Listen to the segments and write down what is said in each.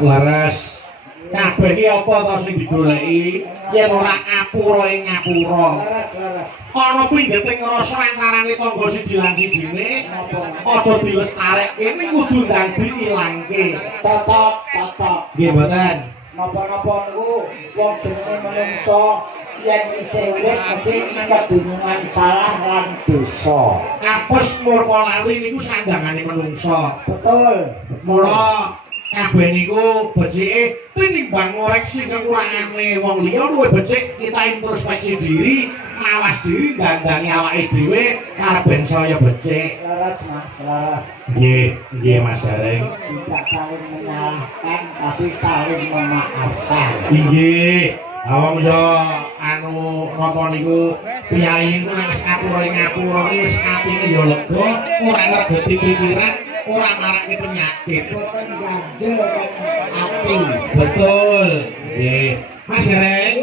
Laras kabeh iki apa to sing digoleki yen ora ngapura ing ngapura. Ana pinggete ngrasa antarane tangga siji lan sijine aja dilestarekke ning kudu dadi ilangke. Cocok. Nggih mboten. Napa-napa niku wong jenenge menungso yen isih urip mesti kedunungan salah lan dosa. Apes murka lali niku sandangane menungso. Betul. Mula kabeh niku becike tinimbang ngoreksi kekurangane wong liya luwih becik kita introspeksi diri, mawas diri, dandangi awake dhewe karep saya becik. Laras Mas, laras. Nggih Mas Gareng. Tidak saling menyalahkan tapi saling memaafkan. Inggih. Awang yo anu napa niku priyayi niku nek ngapura wis atine yo lega, ora ngergeti pikiran, ora marake penyakit. Boten ganjel kan ati. Betul. Nggih. Mas Gareng,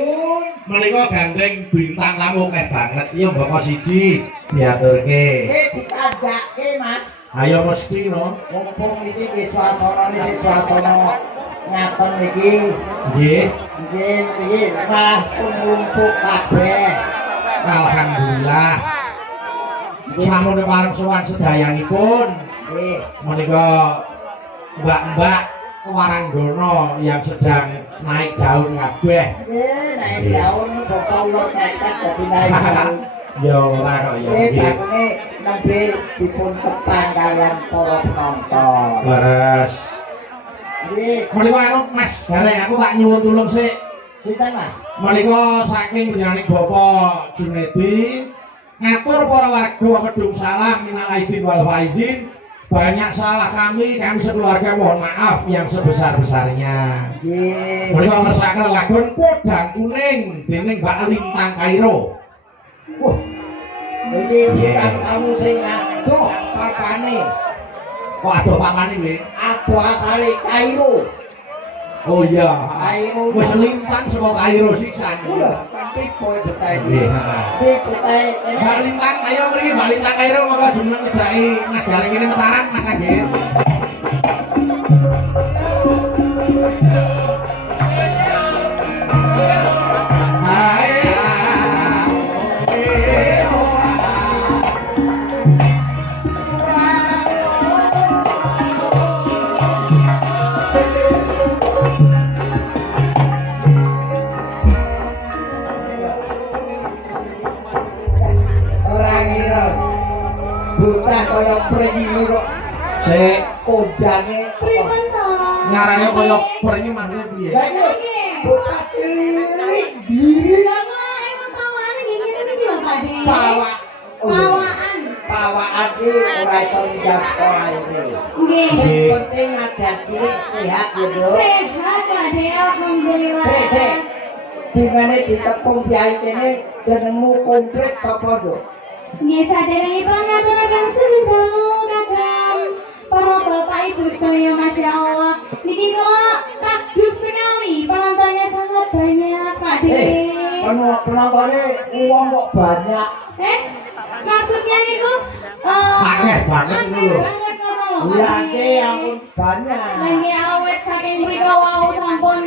menika gandeng bintang tamu akeh banget. Iya mbok siji diaturke. Ditajake Mas. Ayo mesti no. Mumpung iki nggih suasanane sing suasana ngaten iki. Nggih. Nggih, malah pun ngumpul kabeh. Alhamdulillah. Sampun pareng sowan sedayanipun. Nggih. Menika mbak-mbak Waranggono yang sedang naik daun kabeh. Nggih, naik daun bangsa ulut keket dadi naik daun. Ya ora kok ya. Nggih, bakune nembe dipun petang kalian para penonton. Leres. Nggih, Menika anu Mas Gareng aku tak nyuwun tulung sik. sinten Mas? Menika saking panjenengan Bapak Junedi ngatur para warga Kedung Salam minal aidin wal faizin. Banyak salah kami sekeluarga mohon maaf yang sebesar-besarnya. Nggih. Menika ngersakaken lagun Podang Kuning dening Mbak Lintang Kairo. Wah. Iki bukan kamu sing aduh papane. Kok adoh pamane kowe? Aduh asale Kairo. Oh iya. Kairo. Wis lintang saka Kairo sisan. Ulah, tapi kowe betah Nggih, iki. heeh. Iki betah Mbak Lintang, ayo mriki Mbak Lintang Kairo monggo jeneng ngedaki Mas Gareng ini metaran Mas Agil. Ora ngira. Bocah kaya pring kok Sik kodane Pripun to? ngarane kaya pring maksud piye? Lah iki bocah cilik diri Lah kok emang pawakane nggih ngene iki lho Pak De. pawak. Pawaan. Pawaan iki ora iso ninggal sekolah iki. Nggih. Sing penting ada cilik sehat ya, Bro. Sehat Pak De, alhamdulillah. Sik. Dimana ditepung piye kene jenengmu komplit sapa, Dok? Nggih saderengipun ngaturaken sedalu Kakang. Para Bapak Ibu sekalian Masya Allah. Niki kok takjub sekali penontonnya sangat banyak Pak De. Penontonnya uang kok banyak. Maksudnya niku Akeh banget niku lho. banget ngono. Lagi ampun banyak. Nggih awet saking mriko wau sampun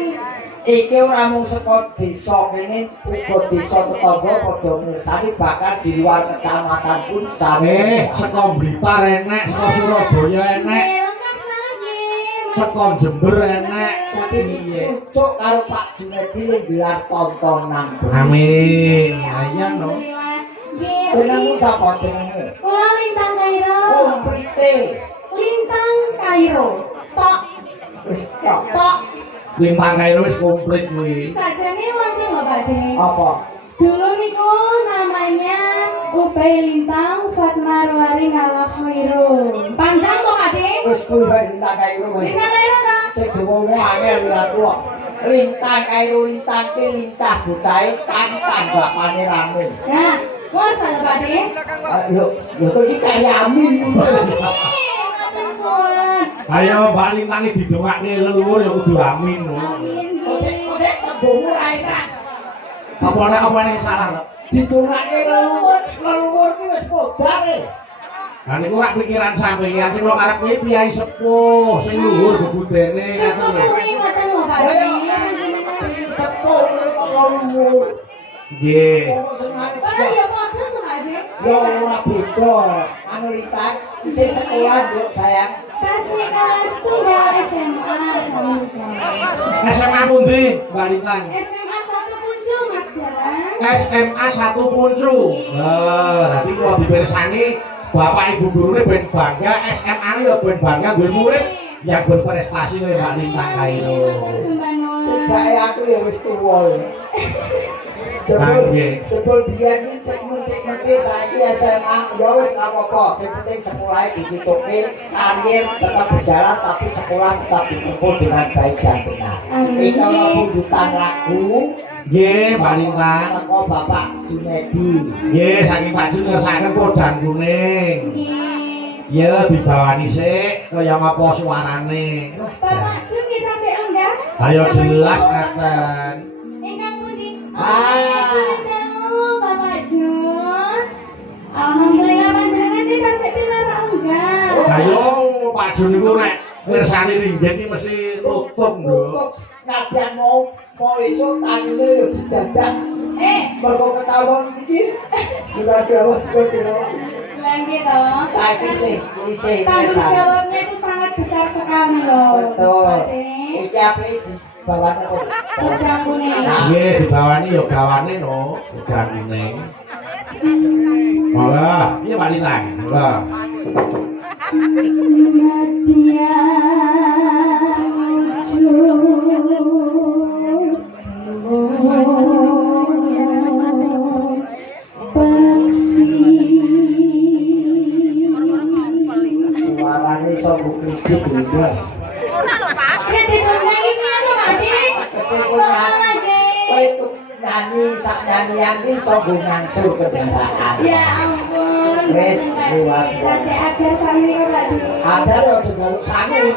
Iki ora mung saka desa kene, uga desa tetangga padha mirsani bahkan di luar kecamatan pun sami. Saka Blitar enek, saka Surabaya enek, lengkap sana nggih. saka Jember enek. Tapi iki cocok karo Pak Junedi ning gelar tontonan. Amin. Ayo no. Alhamdulillah. Nggih. Jenengmu sapa jenengmu? Kula Lintang Kairo. Komplite. Lintang Kairo. Tok Wis tok. tok. Lintang Kairo wis komplit kuwi. Sajane wonten lho Pak De. Apa? Dulu niku namanya Ubay Lintang Fatmarwari Ngalah Khairun. Panjang kok Pak De? Wis kuwi wae Lintang Kairo wae. Lintang Kairo ta? Sing diwongno angel ora tuwa. Lintang Kairo lintang ki lincah bocahe tanggapane rame. Nah, masa lho Pak De? Lho kok iki kaya amin. Ayo Mbak Lintang iki didongakne leluhur ya kudu amin no. Amin. Kok tembung ora enak. Apa nek salah lho? Didongakne leluhur ki wis podar e. Lah niku lak pikiran sampeyan sing kok arep kuwi piyai sepuh sing luhur bebudene ngoten lho. Ngoten lho Pak. Sepuh kok luwur. Nggih. Ora ya padha to Pak De. Ya ora beda. Anu Rita isih sekolah, Duk, sayang. Kasih kelas tunggal SMA Samudra. SMA pundi, Mbak Lintang? SMA 1 Puncul Mas Dalang. SMA 1 Puncu. Nanti kalau dibersani Bapak Ibu gurune ben bangga, SMA ini ya ben bangga duwe murid yang berprestasi kaya Mbak Lintang kae lho. Tibake aku ya wis tuwa. Jebul biyen iki sing mentik-mentik saiki SMA ya wis ora apa-apa, sing penting sekolah ditutupi, karir tetap berjalan tapi sekolah tetap ditempuh dengan baik dan benar. Iki ana pundutan lagu Nggih, Mbak Lintang. saka Bapak Junedi. Nggih, saking Pak Jun ngersakaken podang kuning. Ya dibawani sik kaya apa suarane. Bapak Jun kita sik enggak? Ayo jelas ngaten. Ingkang pundi? Ah. Bapak Jun. Alhamdulillah panjenengan kita sik pinara enggak? Ayo Pak Jun niku nek ngersani ringgit iki mesti tutup lho. Untuk nadyan mau esuk tanine yo didadak. Mergo ketahuan iki jura-jura. Lah gitu. Saiki sih Tanggung jawabnya itu sangat besar sekali loh. betul. Pak De. Iki ape dibawane kok. Podang kuning. Nggih, dibawani ya gawane no, podang kuning. Monggo, iya Pak Lintang. Monggo. Suarane iso mbok kredit lho. Kowe tuh nyanyi sak nyanyian iki iso nggo ngangsul kendaraan. Ya ampun. Wes, luar biasa. Kasih ajar sami Pak De. Ajar yo njaluk sangu.